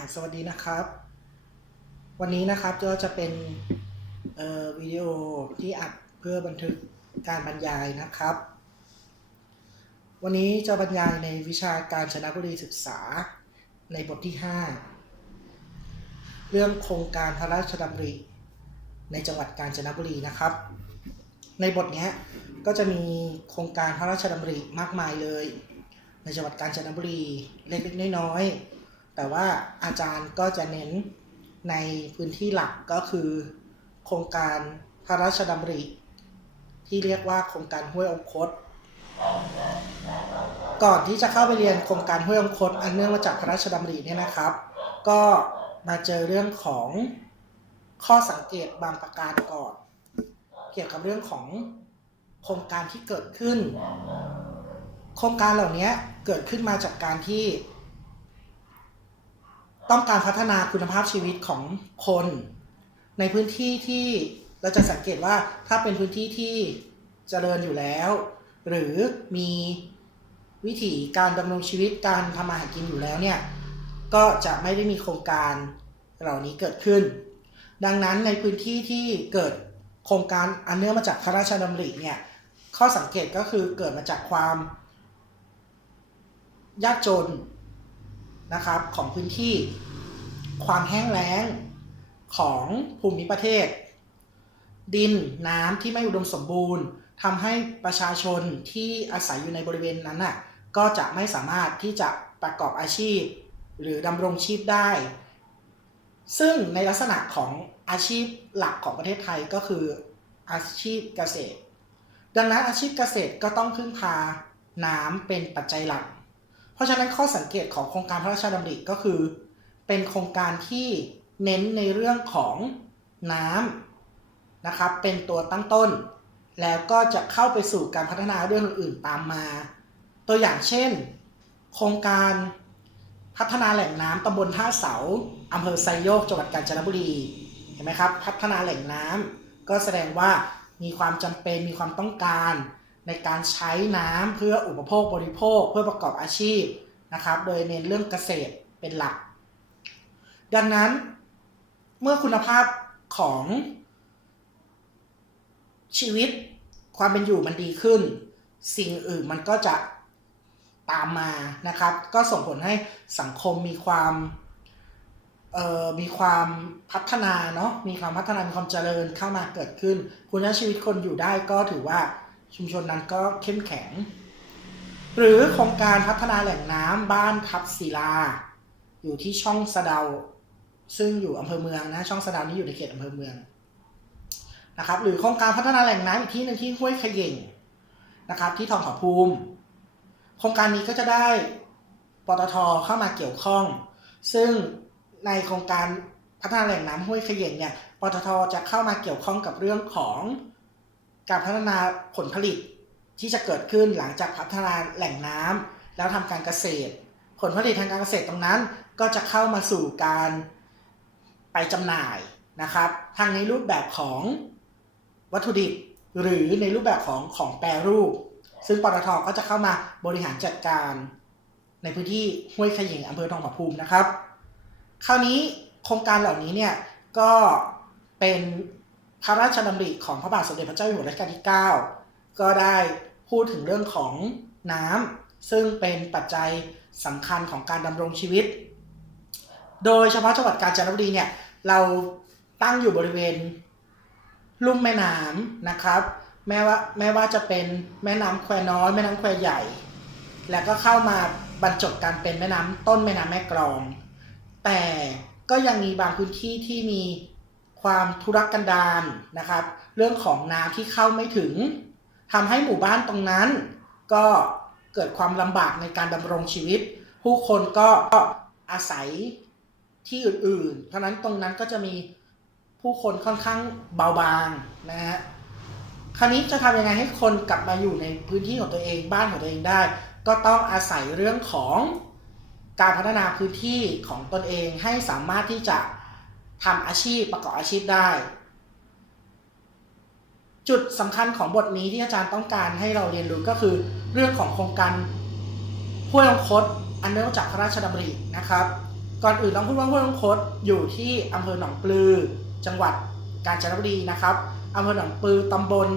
าสวัสดีนะครับ วันนี้นะครับก็จะเป็นเอ่อวิดีโอที่อัดเพื่อบันทึกการบรรยายนะครับ วันนี้จะบรรยายในวิชาการชนะบุรีศึกษาในบทที่ 5 เรื่องโครงการพระราชดำริ ในจังหวัดกาญจนบุรีนะครับ ในบทนี้ก็จะมีโครงการพระราชดำริมากมายเลย ในจังหวัดกาญจนบุรีเล็กๆน้อยๆ แต่ว่าอาจารย์ก็จะเน้นในพื้นที่หลักก็คือ โครงการพระราชดำริ ที่เรียกว่าโครงการห้วยองคต ก่อนที่จะเข้าไปเรียนโครงการห้วยองคต อันเนื่องมาจากพระราชดำริเนี่ยนะครับ ก็มาเจอเรื่องของข้อสังเกตบางประการก่อน เกี่ยวกับเรื่องของโครงการที่เกิดขึ้น โครงการเหล่านี้เกิดขึ้นมาจากการที่ ต้องการพัฒนาคุณภาพชีวิตของคน ในพื้นที่ที่เราจะสังเกตว่าถ้าเป็นพื้นที่ที่เจริญอยู่แล้ว หรือมีวิถีการดำรงชีวิตการทำมาหากินอยู่แล้วเนี่ยก็จะไม่ได้มีโครงการเหล่านี้เกิดขึ้น ดังนั้นในพื้นที่ที่เกิดโครงการอันเนื่องมาจากพระราชดำริเนี่ยข้อสังเกตก็คือเกิดมาจากความ ยากจน นะครับของพื้นที่ ความแห้งแล้งของภูมิประเทศ ดินน้ำที่ไม่อุดมสมบูรณ์ทำให้ประชาชนที่อาศัยอยู่ในบริเวณนั้นน่ะก็จะไม่สามารถที่จะประกอบอาชีพ หรือดำรงชีพได้ ซึ่งในลักษณะของอาชีพหลักของประเทศไทยก็คืออาชีพเกษตร ดังนั้นอาชีพเกษตรก็ต้องพึ่งพาน้ำเป็นปัจจัยหลัก ราะฉะนั้นข้อสังเกตของโครงการพระราชดำริก็คือ เป็นโครงการที่เน้นในเรื่องของน้ำนะครับเป็นตัวตั้งต้น แล้วก็จะเข้าไปสู่การพัฒนาเรื่องอื่นๆตามมา ตัวอย่างเช่น โครงการพัฒนาแหล่งน้ำตำบลท่าเสาอำเภอไซโยกจังหวัดกาญจนบุรีเห็นไหมครับพัฒนาแหล่งน้ำก็แสดงว่ามีความจำเป็นมีความต้องการ ในการใช้น้ำเพื่ออุปโภคบริโภคเพื่อประกอบอาชีพนะครับ โดยเน้นเรื่องเกษตรเป็นหลัก ดังนั้นเมื่อคุณภาพของชีวิตความเป็นอยู่มันดีขึ้น สิ่งอื่นมันก็จะตามมานะครับ ก็ส่งผลให้สังคมมีความออมีความพัฒนาเนาะมีความพัฒนามีความเจริญเข้ามาเกิดขึ้น คุณภาพชีวิตคนอยู่ได้ก็ถือว่า ชุมชนนั้นก็เข้มแข็ง หรือโครงการพัฒนาแหล่งน้ำบ้านทับศิลา อยู่ที่ช่องสะเดา ซึ่งอยู่อำเภอเมืองนะช่องสะเดานี้อยู่ในเขตอำเภอเมืองนะครับหรือโครงการพัฒนาแหล่งน้ำอีกที่หนึ่งที่ห้วยขย่งนะครับที่ทองผาภูมิ โครงการนี้ก็จะได้ปตทเข้ามาเกี่ยวข้อง ซึ่งในโครงการพัฒนาแหล่งน้ำห้วยขย่งเนี่ยปตทจะเข้ามาเกี่ยวข้องกับเรื่องของ การพัฒนาผลผลิตที่จะเกิดขึ้นหลังจากพัฒนาแหล่งน้ำแล้วทำการเกษตร ผลผลิตทางการเกษตรตรงนั้น ก็จะเข้ามาสู่การไปจำหน่ายนะครับทางในรูปแบบของวัตถุดิบหรือในรูปแบบของของแปรรูป ซึ่งปตทก็จะเข้ามาบริหารจัดการในพื้นที่ห้วยขยิงอำเภอทองผาภูมินะครับ คราวนี้โครงการเหล่านี้เนี่ยก็เป็น พระราชดำริของพระบาทสมเด็จพระเจ้าอยู่หัวรัชกาลที่ 9 ก็ได้พูดถึงเรื่องของน้ำซึ่งเป็นปัจจัยสำคัญของการดำรงชีวิต โดยเฉพาะจังหวัดกาญจนบุรีเนี่ยเราตั้งอยู่บริเวณลุ่มแม่น้ำนะครับแม้ว่าแม้ว่าจะเป็นแม่น้ำแควน้อยแม่น้ำแควใหญ่ แล้วก็เข้ามาบรรจบกันเป็นแม่น้ำต้นแม่น้ำแม่กลอง แต่ก็ยังมีบางพื้นที่ที่มี ความทุรกันดารนะครับ เรื่องของน้ำที่เข้าไม่ถึงทำให้หมู่บ้านตรงนั้น ก็เกิดความลำบากในการดำรงชีวิต ผู้คนก็อาศัยที่อื่นๆ เพราะฉะนั้นตรงนั้นก็จะมีผู้คนค่อนข้างเบาบางนะฮะคราวนี้จะทำยังไงให้คนกลับมาอยู่ในพื้นที่ของตัวเองบ้านของตัวเองได้ ก็ต้องอาศัยเรื่องของการพัฒนาพื้นที่ของตนเองให้สามารถที่จะ ทำอาชีพประกอบอาชีพได้ จุดสำคัญของบทนี้ที่อาจารย์ต้องการให้เราเรียนรู้ก็คือ เรื่องของโครงการห้วยลงคดอันเนื่องจากพระราชดำรินะครับ ก่อนอื่นต้องพูดว่าห้วยองคตอยู่ที่อำเภอหนองปลือ จังหวัดกาญจนบุรีนะครับอำเภอหนองปลือตำบล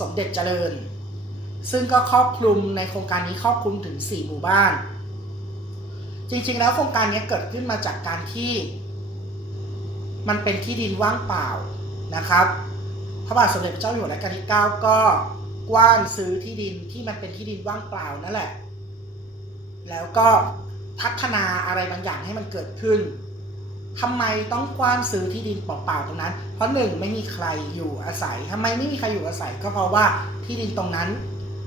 สมเด็จเจริญ ซึ่งก็ครอบคลุมในโครงการนี้ครอบคลุมถึง 4 หมู่บ้าน จริงๆ แล้วโครงการนี้เกิดขึ้นมาจากการที่ มันเป็นที่ดินว่างเปล่านะครับ พระบาทสมเด็จพระเจ้าอยู่หัวรัชกาลที่ 9 ก็กว้านซื้อที่ดินที่มันเป็นที่ดินว่างเปล่านั่นแหละ แล้วก็พัฒนาอะไรบางอย่างให้มันเกิดขึ้นทำไมต้องกว้านซื้อที่ดินเปล่าๆตรงนั้น เพราะหนึ่งไม่มีใครอยู่อาศัยทำไมไม่มีใครอยู่อาศัย ก็เพราะว่าที่ดินตรงนั้น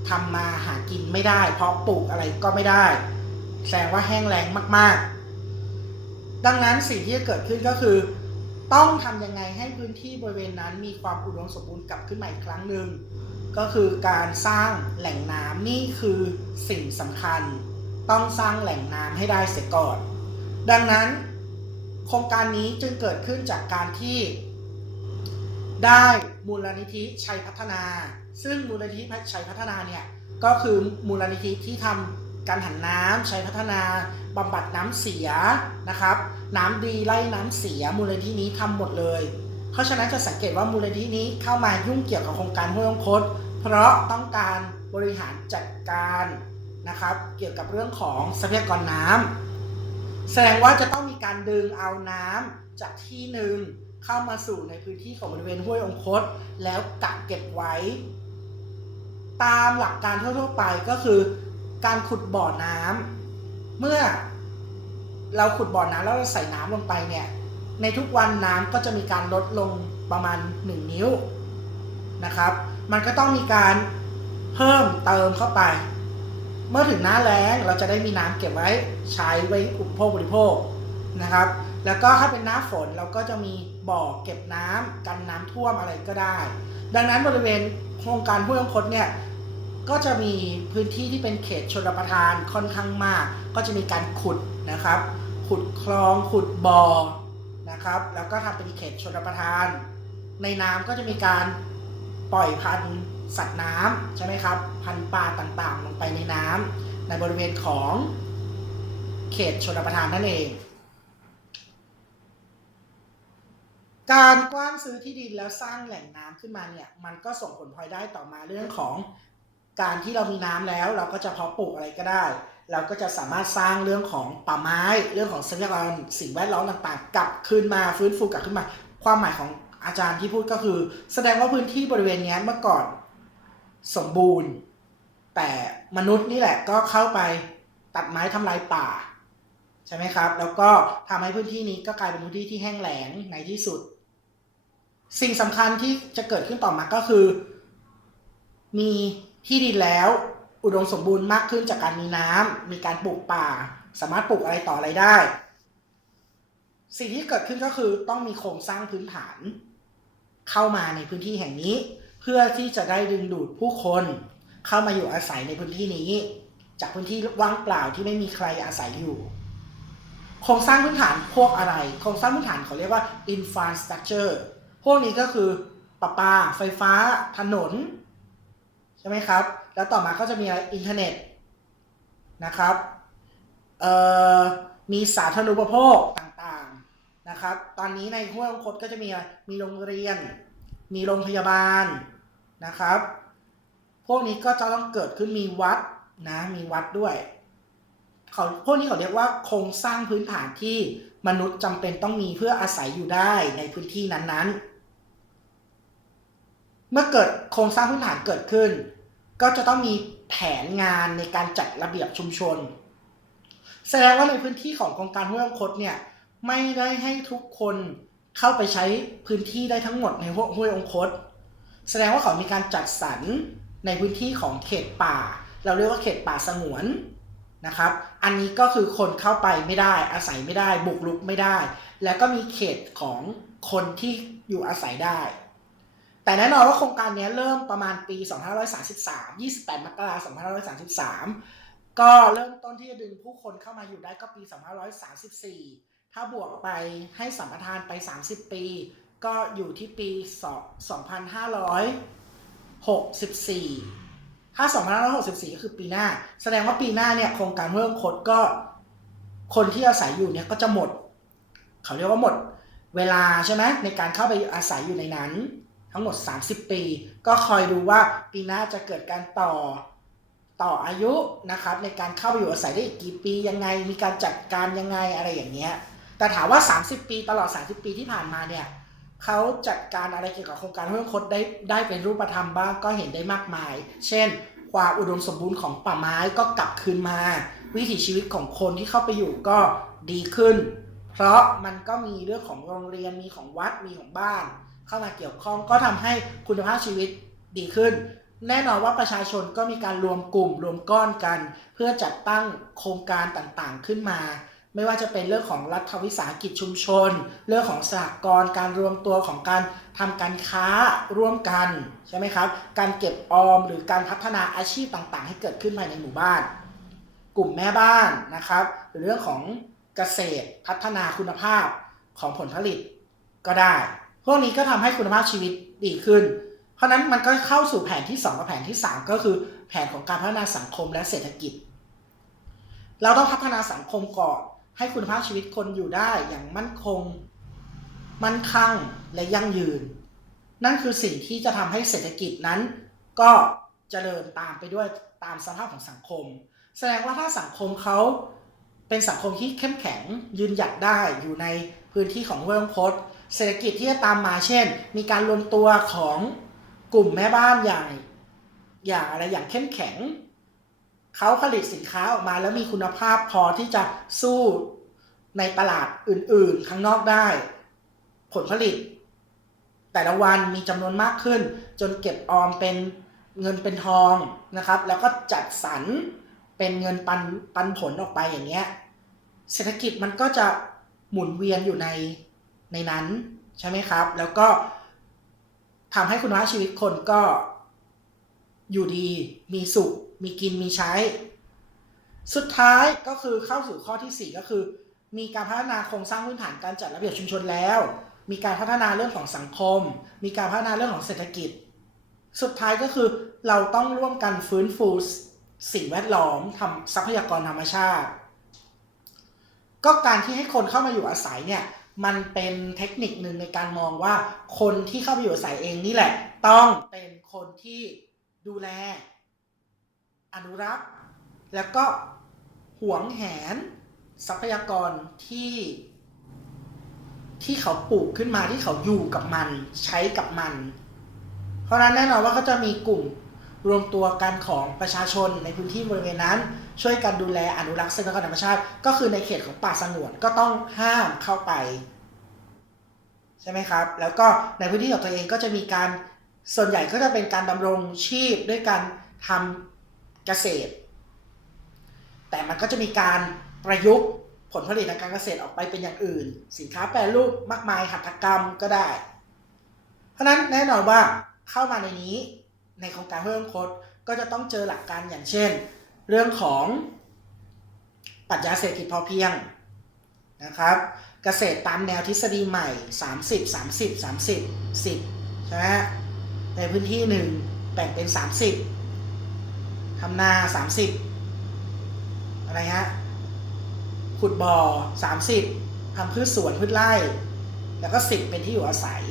ทำมาหากินไม่ได้ เพราะปลูกอะไรก็ไม่ได้ แสดงว่าแห้งแล้งมาก ๆ ดังนั้นสิ่งที่จะเกิดขึ้นก็คือ ต้องทำยังไงให้พื้นที่บริเวณนั้นมีความอุดมสมบูรณ์กลับขึ้นมาอีกครั้งหนึ่งก็คือการสร้างแหล่งน้ำนี่คือสิ่งสำคัญ ต้องสร้างแหล่งน้ำให้ได้เสียก่อน ดังนั้น โครงการนี้จึงเกิดขึ้นจากการที่ ได้มูลนิธิชัยพัฒนา ซึ่งมูลนิธิชัยพัฒนาเนี่ยก็คือมูลนิธิที่ทำ การหันน้ำชัยพัฒนาบำบัดน้ำเสียนะครับ น้ำดีไล่น้ำเสียมูลนิธินี้ทำหมดเลย เพราะฉะนั้นจะสังเกตว่ามูลนิธินี้เข้ามายุ่งเกี่ยวกับโครงการห้วยองคต เพราะต้องการบริหารจัดการนะครับ เกี่ยวกับเรื่องของทรัพยากรน้ำแสดงว่าจะต้องมีการดึงเอาน้ำจากที่หนึ่งเข้ามาสู่ในพื้นที่ของบริเวณห้วยองคต แล้วกักเก็บไว้ ตามหลักการทั่วๆไปก็คือ การขุดบ่อน้ำเมื่อเราขุดบ่อน้ำแล้วเราใส่น้ำลงไปเนี่ย ในทุกวันน้ำก็จะมีการลดลงประมาณ 1 นิ้วนะครับ มันก็ต้องมีการเพิ่มเติมเข้าไป เมื่อถึงหน้าแล้งเราจะได้มีน้ำเก็บไว้ใช้ไว้อุปโภคบริโภคนะครับ แล้วก็ถ้าเป็นหน้าฝนเราก็จะมีบ่อเก็บน้ำกันน้ำท่วมอะไรก็ได้ ดังนั้นบริเวณโครงการห้วยองคตเนี่ย ก็จะมีพื้นที่ที่เป็นเขตชลประทานค่อนข้างมาก ก็จะมีการขุดนะครับ ขุดคลองขุดบ่อนะครับ แล้วก็ทำเป็นเขตชลประทาน ในน้ำก็จะมีการปล่อยพันธุ์สัตว์น้ำใช่ไหมครับ พันธุ์ปลาต่างๆ ลงไปในน้ำในบริเวณของเขตชลประทานนั่นเอง การกว้านซื้อที่ดินแล้วสร้างแหล่งน้ำขึ้นมาเนี่ย มันก็ส่งผลพลอยได้ต่อมาเรื่องของ การที่เรามีน้ำแล้วเราก็จะเพาะปลูกอะไรก็ได้ เราก็จะสามารถสร้างเรื่องของป่าไม้เรื่องของทรัพยากรสิ่งแวดล้อมต่างๆ กลับคืนมาฟื้นฟูกลับขึ้นมา ความหมายของอาจารย์ที่พูดก็คือ แสดงว่าพื้นที่บริเวณนี้เมื่อก่อนสมบูรณ์ แต่มนุษย์นี่แหละก็เข้าไปตัดไม้ทำลายป่า ใช่ไหมครับ แล้วก็ทำให้พื้นที่นี้ก็กลายเป็นพื้นที่ที่แห้งแล้งในที่สุด สิ่งสำคัญที่จะเกิดขึ้นต่อมาก็คือ มี ที่ดินแล้ว อุดมสมบูรณ์มากขึ้นจากการมีน้ำมีการปลูกป่า สามารถปลูกอะไรต่ออะไรได้ สิ่งที่เกิดขึ้นก็คือต้องมีโครงสร้างพื้นฐาน เข้ามาในพื้นที่แห่งนี้ เพื่อที่จะได้ดึงดูดผู้คนเข้ามาอยู่อาศัยในพื้นที่นี้ จากพื้นที่ว่างเปล่าที่ไม่มีใครอาศัยอยู่โครงสร้างพื้นฐานพวกอะไร โครงสร้างพื้นฐานเขาเรียกว่า infrastructure พวกนี้ก็คือประปา ไฟฟ้า ถนน ช่ไหมครับ แล้วต่อมาก็จะมีอะไรอินเทอร์เน็ตนะครับเออมีสาธารณูปโภคต่างๆนะครับ ตอนนี้ในห้วงคตก็จะมีอะไรมีโรงเรียน มีโรงพยาบาลนะครับ พวกนี้ก็จะต้องเกิดขึ้นมีวัดนะมีวัดด้วยเขาพวกนี้เขาเรียกว่าโครงสร้างพื้นฐานที่มนุษย์จำเป็นต้องมีเพื่ออาศัยอยู่ได้ในพื้นที่นั้นๆเมื่อเกิดโครงสร้างพื้นฐานเกิดขึ้น ก็จะต้องมีแผนงานในการจัดระเบียบชุมชน แสดงว่าในพื้นที่ของโครงการห้วยองคตเนี่ยไม่ได้ให้ทุกคนเข้าไปใช้พื้นที่ได้ทั้งหมดในห้วยองคต แสดงว่าเขามีการจัดสรรในพื้นที่ของเขตป่า เราเรียกว่าเขตป่าสงวนนะครับ อันนี้ก็คือคนเข้าไปไม่ได้ อาศัยไม่ได้ บุกรุกไม่ได้ แล้วก็มีเขตของคนที่อยู่อาศัยได้ แต่แน่นอนว่าโครงการนี้เริ่มประมาณปี 2533 28 มกราคม 2533 ก็เริ่มต้นที่จะดึงผู้คนเข้ามาอยู่ได้ก็ปี 2534 ถ้าบวกไปให้สัมปทานไป 30 ปี ก็อยู่ที่ปี 2564 ถ้า 2564 ก็คือปีหน้า แสดงว่าปีหน้าเนี่ยโครงการเพิ่มคดก็คนที่อาศัยอยู่เนี่ยก็จะหมด เขาเรียกว่าหมด เวลาใช่ไหมในการเข้าไปอาศัยอยู่ในนั้น ทั้งหมด 30 ปี ก็คอยดูว่าปีหน้าจะเกิดการต่อต่ออายุนะครับในการเข้าไปอยู่อาศัยได้อีกกี่ปียังไง มีการจัดการยังไงอะไรอย่างเงี้ยแต่ถามว่า 30 ปีตลอด 30 ปีที่ผ่านมาเนี่ยเขาจัดการอะไรเกี่ยวกับโครงการเพื่อคดได้ได้เป็นรูปธรรมบ้างก็เห็นได้มากมาย เช่น ความอุดมสมบูรณ์ของป่าไม้ก็กลับคืนมา วิถีชีวิตของคนที่เข้าไปอยู่ก็ดีขึ้น เพราะมันก็มีเรื่องของโรงเรียนมีของวัดมีของบ้าน เข้ามาเกี่ยวข้องก็ทำให้คุณภาพชีวิตดีขึ้น แน่นอนว่าประชาชนก็มีการรวมกลุ่มรวมก้อนกัน เพื่อจัดตั้งโครงการต่างๆขึ้นมา ไม่ว่าจะเป็นเรื่องของรัฐวิสาหกิจชุมชน เรื่องของสหกรณ์การรวมตัวของการทำการค้าร่วมกันใช่ไหมครับ การเก็บออมหรือการพัฒนาอาชีพต่างๆ ให้เกิดขึ้นภายในหมู่บ้าน กลุ่มแม่บ้านนะครับหรือเรื่องของเกษตรพัฒนาคุณภาพของผลผลิตก็ได้ พวกนี้ก็ทำให้คุณภาพชีวิตดีขึ้น เพราะนั้นมันก็เข้าสู่แผนที่ 2 กับแผนที่ 3 ก็คือแผนของการพัฒนาสังคมและเศรษฐกิจ เราต้องพัฒนาสังคมก่อนให้คุณภาพชีวิตคนอยู่ได้อย่างมั่นคง มั่นคงและยั่งยืน นั่นคือสิ่งที่จะทำให้เศรษฐกิจนั้น ก็เจริญตามไปด้วยตามสภาพของสังคม แสดงว่าถ้าสังคมเขาเป็นสังคมที่เข้มแข็งยืนหยัดได้อยู่ในพื้นที่ของห้วยองคต เศรษฐกิจที่จะตามมาเช่น มีการรวมตัวของกลุ่มแม่บ้านอย่างอย่างอะไรอย่างเข้มแข็ง เขาผลิตสินค้าออกมาแล้วมีคุณภาพพอที่จะสู้ในตลาดอื่นๆ ข้างนอกได้ ผลผลิต แต่ละวันมีจำนวนมากขึ้น จนเก็บออมเป็นเงินเป็นทองนะครับ แล้วก็จัดสรรเป็นเงินปันปันผลออกไปอย่างเงี้ยเศรษฐกิจมันก็จะหมุนเวียนอยู่ใน ในนั้นใช่ไหมครับ แล้วก็ทำให้คุณภาพชีวิตคนก็อยู่ดี มีสุข มีกินมีใช้ สุดท้ายก็คือเข้าสู่ข้อที่ 4 ก็คือ มีการพัฒนาโครงสร้างพื้นฐานการจัดระเบียบชุมชนแล้ว มีการพัฒนาเรื่องของสังคม มีการพัฒนาเรื่องของเศรษฐกิจ สุดท้ายก็คือเราต้องร่วมกันฟื้นฟูสิ่งแวดล้อมทำทรัพยากรธรรมชาติ ก็การที่ให้คนเข้ามาอยู่อาศัยเนี่ย มันเป็นเทคนิคหนึ่งในการมองว่า คนที่เข้าไปอยู่อาศัยเองนี่แหละ ต้องเป็นคนที่ดูแล อนุรักษ์ แล้วก็หวงแหน ทรัพยากรที่ ที่เขาปลูกขึ้นมาที่เขาอยู่กับมันใช้กับมัน เพราะนั้นแน่นอนว่าก็จะมีกลุ่มรวมตัวกันของประชาชนในพื้นที่บริเวณนั้น ช่วยกันดูแลอนุรักษ์ทรัพยากรธรรมชาติ ก็คือในเขตของป่าสงวนก็ต้องห้ามเข้าไป ใช่ไหมครับ แล้วก็ในพื้นที่ของตัวเองก็จะมีการส่วนใหญ่ก็จะเป็นการดำรงชีพด้วยการทำเกษตร แต่มันก็จะมีการประยุกต์ผลผลิตทางการเกษตรออกไปเป็นอย่างอื่น สินค้าแปรรูปมากมายหัตถกรรมก็ได้ เพราะนั้นแน่นอนว่าเข้ามาในนี้ในโครงการเพิ่มโคดก็จะต้องเจอหลักการอย่างเช่น เรื่องของปรัชญาเศรษฐกิจพอเพียงนะครับเกษตรตามแนวทฤษฎีใหม่ 30 30 30 10ใช่ไหมในพื้นที่หนึ่งแบ่งเป็น 30ทำนา 30 อะไรฮะขุดบ่อ 30ทำพืชสวนพืชไร่ แล้วก็ 10 เป็นที่อยู่อาศัย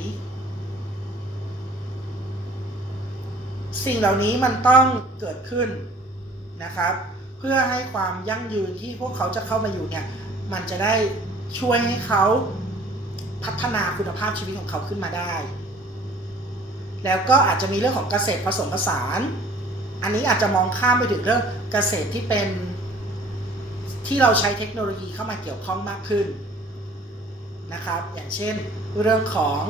สิ่งเหล่านี้มันต้องเกิดขึ้น นะครับ เพื่อให้ความยั่งยืนที่พวกเขาจะเข้ามาอยู่เนี่ยมันจะได้ช่วยให้เขาพัฒนาคุณภาพชีวิตของเขาขึ้นมาได้ แล้วก็อาจจะมีเรื่องของเกษตรผสมผสาน อันนี้อาจจะมองข้ามไปถึงเรื่องเกษตรที่เป็นที่เราใช้เทคโนโลยีเข้ามาเกี่ยวข้องมากขึ้นนะครับ อย่างเช่นเรื่องของ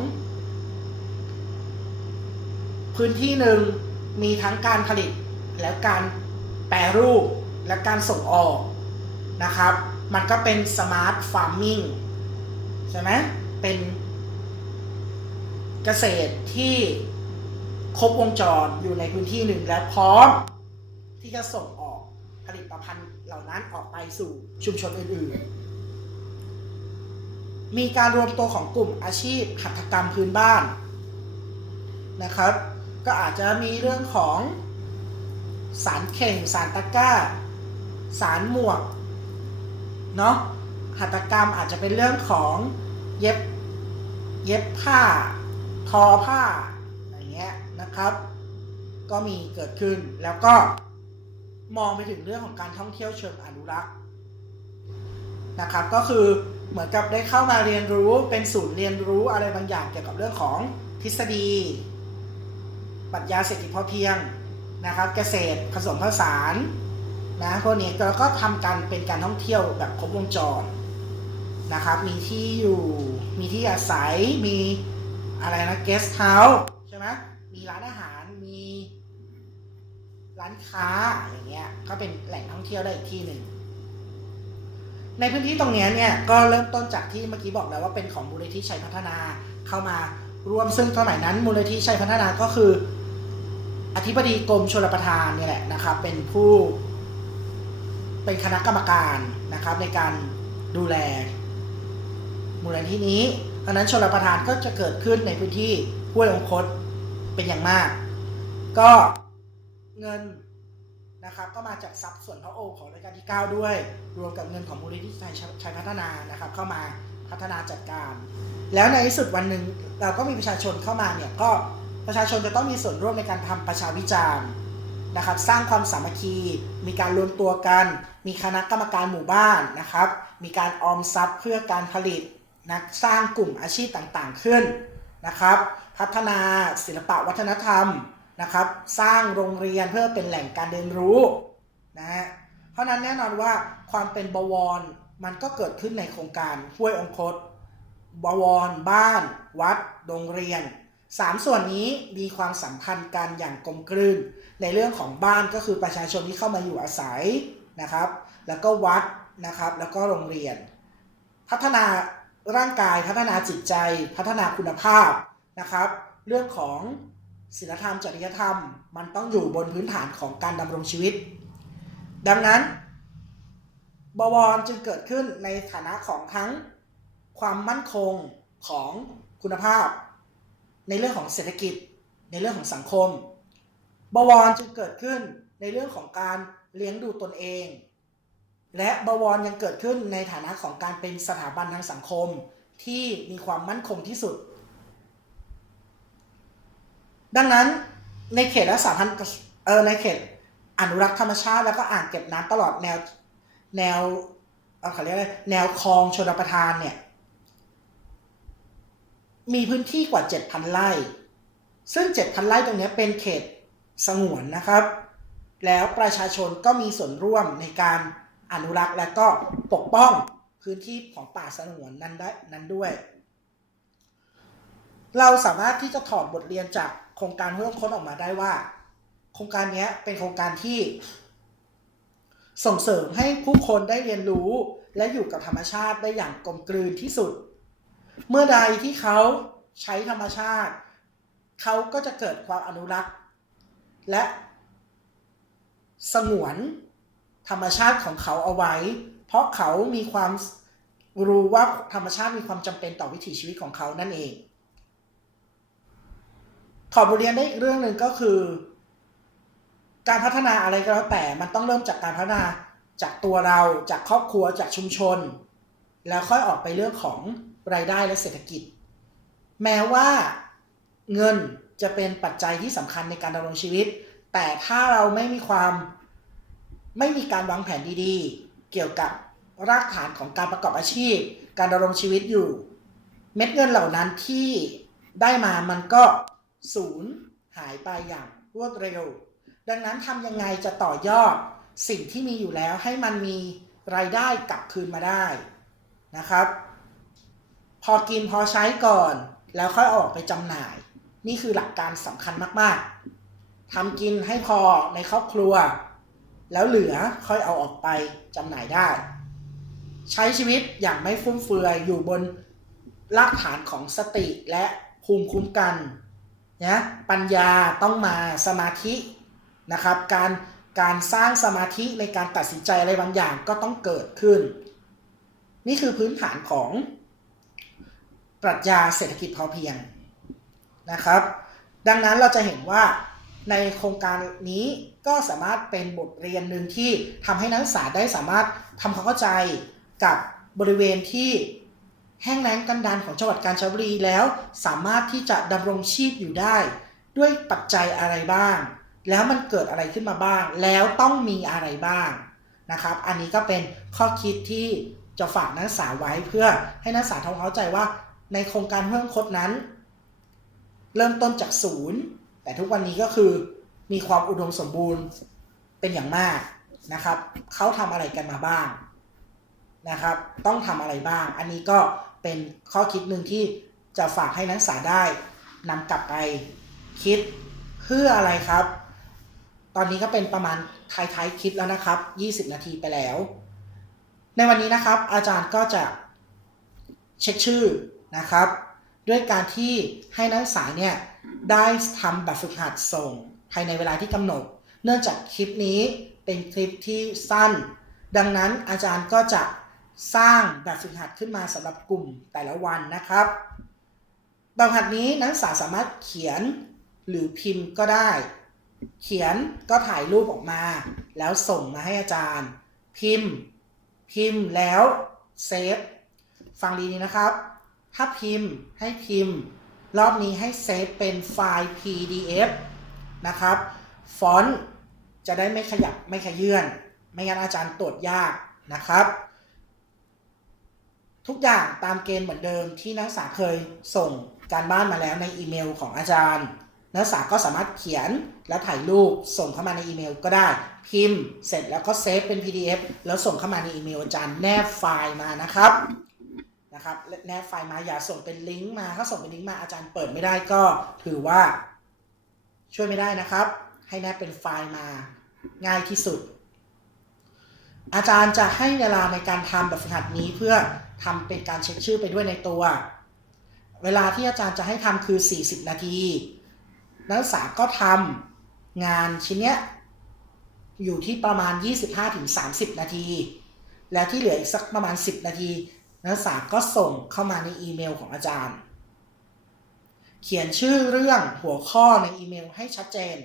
พื้นที่หนึ่งมีทั้งการผลิตและการ แปรรูปและการส่งออกนะครับ มันก็เป็นสมาร์ทฟาร์มิ่งใช่ไหมเป็นเกษตรที่ครบวงจรอยู่ในพื้นที่หนึ่งและพร้อม ที่จะส่งออกผลิตภัณฑ์เหล่านั้นออกไปสู่ชุมชนอื่นๆ มีการรวมตัวของกลุ่มอาชีพหัตถกรรมพื้นบ้านนะครับ ก็อาจจะมีเรื่องของ สารเข่ง สารตะกร้า สารหมวก เนาะหัตถกรรมอาจจะเป็นเรื่องของเย็บ เย็บผ้า ทอผ้า อะไรเงี้ยนะครับ ก็มีเกิดขึ้น แล้วก็มองไปถึงเรื่องของการท่องเที่ยวเชิงอนุรักษ์นะครับ ก็คือเหมือนกับได้เข้ามาเรียนรู้เป็นศูนย์เรียนรู้อะไรบางอย่างเกี่ยวกับเรื่องของทฤษฎี ปรัชญาเศรษฐกิจพอเพียง นะครับ เกษตรผสมผสานนะพวกนี้เราก็ทำกันเป็นการท่องเที่ยวแบบครบวงจรนะครับ มีที่อยู่มีที่อาศัยมีอะไรนะเกสต์เฮาส์ใช่ไหมมีร้านอาหารมีร้านค้าอย่างเงี้ยก็เป็นแหล่งท่องเที่ยวได้อีกที่หนึ่งในพื้นที่ตรงนี้เนี่ยก็เริ่มต้นจากที่เมื่อกี้บอกแล้วว่าเป็นของมูลนิธิชัยพัฒนาเข้ามาร่วมซึ่งสมัยนั้นมูลนิธิชัยพัฒนาก็คือ อธิบดีกรมชลประทานเนี่ยแหละนะครับเป็นผู้เป็นคณะกรรมการนะครับในการดูแลมูลนิธินี้เพราะฉะนั้นชลประทานก็จะเกิดขึ้นในพื้นที่ห้วยองคตเป็นอย่างมาก ก็เงินนะครับก็มาจากทรัพย์ส่วนพระองค์ของรัชกาลที่ 9 ด้วย รวมกับเงินของมูลนิธิชัยชัยพัฒนานะครับ เข้ามาพัฒนาจัดการ แล้วในที่สุดวันหนึ่งเราก็มีประชาชนเข้ามาเนี่ยก็ ประชาชนจะต้องมีส่วนร่วมในการทำประชาวิจารณ์นะครับสร้างความสามัคคี มีการรวมตัวกัน มีคณะกรรมการหมู่บ้านนะครับ มีการออมทรัพย์เพื่อการผลิตนะสร้างกลุ่มอาชีพต่างๆขึ้นนะครับ พัฒนาศิลปะวัฒนธรรมนะครับ สร้างโรงเรียนเพื่อเป็นแหล่งการเรียนรู้นะฮะเพราะนั้นแน่นอนว่าความเป็นบวรมันก็เกิดขึ้นในโครงการห้วยองคต บวร บ้าน วัด โรงเรียน สามส่วนนี้มีความสัมพันธ์กันอย่างกลมกลืน ในเรื่องของบ้านก็คือประชาชนที่เข้ามาอยู่อาศัยนะครับ แล้วก็วัดนะครับ แล้วก็โรงเรียน พัฒนาร่างกายพัฒนาจิตใจ พัฒนาคุณภาพนะครับ เรื่องของศีลธรรมจริยธรรม มันต้องอยู่บนพื้นฐานของการดำรงชีวิต ดังนั้น บวรจึงเกิดขึ้นในฐานะของทั้งความมั่นคงของคุณภาพ ในเรื่องของเศรษฐกิจ ในเรื่องของสังคม บวรจึงเกิดขึ้นในเรื่องของการเลี้ยงดูตนเอง และบวรยังเกิดขึ้นในฐานะของการเป็นสถาบันทางสังคมที่มีความมั่นคงที่สุด ดังนั้นในเขตรักษาพันธุ์เออในเขตอนุรักษ์ธรรมชาติ แล้วก็อ่างเก็บน้ำตลอดแนวแนวเอาเขาเรียกอะไรแนวคลองชนประทานเนี่ย มีพื้นที่กว่า 7,000 ไร่ ซึ่ง 7,000 ไร่ตรงนี้เป็นเขตสงวนนะครับ แล้วประชาชนก็มีส่วนร่วมในการอนุรักษ์และก็ปกป้องพื้นที่ของป่าสงวนนั้นได้นั้นด้วย เราสามารถที่จะถอดบทเรียนจากโครงการเพิ่มค้นออกมาได้ว่า โครงการนี้เป็นโครงการที่ ส่งเสริมให้ผู้คนได้เรียนรู้และอยู่กับธรรมชาติได้อย่างกลมกลืนที่สุด เมื่อใดที่เขาใช้ธรรมชาติ เขาก็จะเกิดความอนุรักษ์ และสงวนธรรมชาติของเขาเอาไว้ เพราะเขามีความรู้ว่าธรรมชาติมีความจำเป็นต่อวิถีชีวิตของเขานั่นเองขอบทเรียนได้อีกเรื่องหนึ่งก็คือ การพัฒนาอะไรก็แล้วแต่มันต้องเริ่มจากการพัฒนาจากตัวเราจากครอบครัวจากชุมชน แล้วค่อยออกไปเรื่องของ รายได้และเศรษฐกิจ แม้ว่าเงินจะเป็นปัจจัยที่สำคัญในการดำรงชีวิต แต่ถ้าเราไม่มีความไม่มีการวางแผนดีๆ เกี่ยวกับรากฐานของการประกอบอาชีพ การดำรงชีวิตอยู่ เม็ดเงินเหล่านั้นที่ได้มามันก็สูญหายไปอย่างรวดเร็ว ดังนั้นทำยังไงจะต่อยอดสิ่งที่มีอยู่แล้วให้มันมีรายได้กลับคืนมาได้นะครับ พอกินพอใช้ก่อน แล้วค่อยออกไปจำหน่าย นี่คือหลักการสำคัญมากๆทำกินให้พอในครอบครัว แล้วเหลือค่อยเอาออกไปจำหน่ายได้ ใช้ชีวิตอย่างไม่ฟุ่มเฟือยอยู่บนรากฐานของสติและภูมิคุ้มกันนะปัญญาต้องมาสมาธินะครับการการสร้างสมาธิในการตัดสินใจอะไรบางอย่างก็ต้องเกิดขึ้น นี่คือพื้นฐานของ ปรัชญาเศรษฐกิจพอเพียงนะครับ ดังนั้นเราจะเห็นว่าในโครงการนี้ก็สามารถเป็นบทเรียนหนึ่งที่ทำให้นักศึกษาได้สามารถทำความเข้าใจกับบริเวณที่แห้งแล้งกันดานของจังหวัดกาญจนบุรีแล้ว สามารถที่จะดำรงชีพอยู่ได้ ด้วยปัจจัยอะไรบ้าง แล้วมันเกิดอะไรขึ้นมาบ้าง แล้วต้องมีอะไรบ้างนะครับ อันนี้ก็เป็นข้อคิดที่จะฝากนักศึกษาไว้เพื่อให้นักศึกษาทำความเข้าใจว่า ในโครงการเพิ่มคดนั้น เริ่มต้นจากศูนย์แต่ทุกวันนี้ก็คือมีความอุดมสมบูรณ์เป็นอย่างมากนะครับเขาทำอะไรกันมาบ้างนะครับ ต้องทำอะไรบ้าง อันนี้ก็เป็นข้อคิดหนึ่งที่จะฝากให้นักศึกษาได้นำกลับไปคิดเพื่ออะไรครับ ตอนนี้ก็เป็นประมาณท้ายๆคลิปแล้วนะครับ 20 นาทีไปแล้ว ในวันนี้นะครับ อาจารย์ก็จะเช็คชื่อ นะครับ ด้วยการที่ให้นักศึกษาเนี่ยได้ทำแบบฝึกหัดส่ง ภายในเวลาที่กำหนด เนื่องจากคลิปนี้เป็นคลิปที่สั้น ดังนั้นอาจารย์ก็จะสร้างแบบฝึกหัดขึ้นมาสำหรับกลุ่มแต่ละวันนะครับแบบฝึกหัดนี้นักศึกษาสามารถเขียนหรือพิมพ์ก็ได้ เขียนก็ถ่ายรูปออกมา แล้วส่งมาให้อาจารย์ พิมพ์ พิมพ์แล้วเซฟ ฟังดีๆนะครับ ถ้าพิมพ์ให้พิมพ์ รอบนี้ให้เซฟเป็นไฟล์ PDF นะครับฟอนต์จะได้ไม่ขยับไม่ขยื่นไม่งั้นอาจารย์ตรวจยากนะครับ ทุกอย่างตามเกณฑ์เหมือนเดิมที่นักศึกษาเคยส่งการบ้านมาแล้วในอีเมลของอาจารย์ นักศึกษาก็สามารถเขียนแล้วถ่ายรูปส่งเข้ามาในอีเมลก็ได้ พิมพ์เสร็จแล้วก็เซฟเป็น PDF แล้วส่งเข้ามาในอีเมลอาจารย์แนบไฟล์มานะครับ นะครับแนบไฟล์มาอย่าส่งเป็นลิงก์มาถ้าส่งเป็นลิงก์มาอาจารย์เปิดไม่ได้ก็ถือว่าช่วยไม่ได้นะครับ ให้แนบเป็นไฟล์มาง่ายที่สุด อาจารย์จะให้เวลาในการทำแบบฝึกหัดนี้เพื่อทำเป็นการเช็คชื่อไปด้วยในตัว เวลาที่อาจารย์จะให้ทำคือ 40 นาที นักศึกษาก็ทำงานชิ้นเนี้ยอยู่ที่ประมาณ 25-30 นาที แล้วที่เหลืออีกสักประมาณ 10 นาที นักศึกษาก็ส่งเข้ามาในอีเมลของอาจารย์ เขียนชื่อเรื่องหัวข้อในอีเมลให้ชัดเจน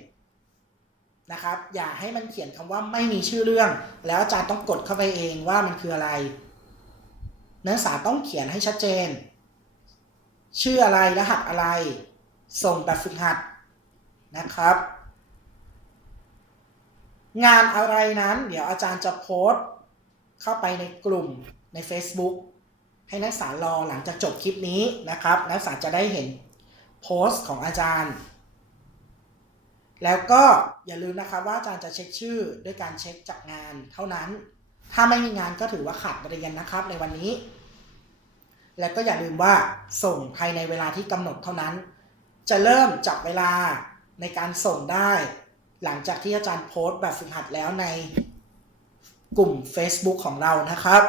นะครับ อย่าให้มันเขียนคำว่าไม่มีชื่อเรื่อง แล้วอาจารย์ต้องกดเข้าไปเองว่ามันคืออะไร นักศึกษาต้องเขียนให้ชัดเจน ชื่ออะไรรหัสอะไร ส่งแบบฝึกหัดนะครับ งานอะไรนั้น เดี๋ยวอาจารย์จะโพสต์เข้าไปในกลุ่มใน Facebook ให้นักศึกษารอหลังจากจบคลิปนี้นะครับ นักศึกษาจะได้เห็นโพสต์ของอาจารย์ แล้วก็อย่าลืมนะครับว่าอาจารย์จะเช็คชื่อด้วยการเช็คจากงานเท่านั้น ถ้าไม่มีงานก็ถือว่าขาดเรียนนะครับในวันนี้ แล้วก็อย่าลืมว่าส่งภายในเวลาที่กำหนดเท่านั้น จะเริ่มจับเวลาในการส่งได้ หลังจากที่อาจารย์โพสต์แบบฝึกหัดแล้วในกลุ่ม Facebook ของเรานะครับ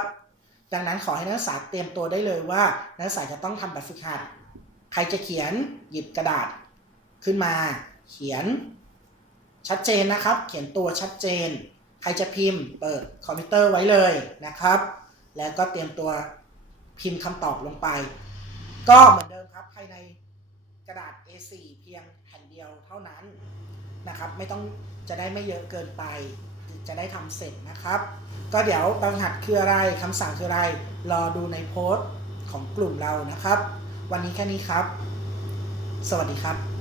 ดังนั้นขอให้นักศึกษาเตรียมตัวได้เลยว่านักศึกษาจะต้องทำแบบฝึกหัด ใครจะเขียนหยิบกระดาษขึ้นมา เขียน ชัดเจนนะครับ เขียนตัวชัดเจน ใครจะพิมพ์เปิดคอมพิวเตอร์ไว้เลยนะครับ แล้วก็เตรียมตัวพิมพ์คำตอบลงไป ก็เหมือนเดิมครับภายในกระดาษ A4 เพียงแผ่นเดียวเท่านั้นนะครับ ไม่ต้องจะได้ไม่เยอะเกินไป จะได้ทำเสร็จนะครับ ก็เดี๋ยวบังหัดคืออะไรคำสั่งคืออะไร รอดูในโพสต์ของกลุ่มเรานะครับ วันนี้แค่นี้ครับ สวัสดีครับ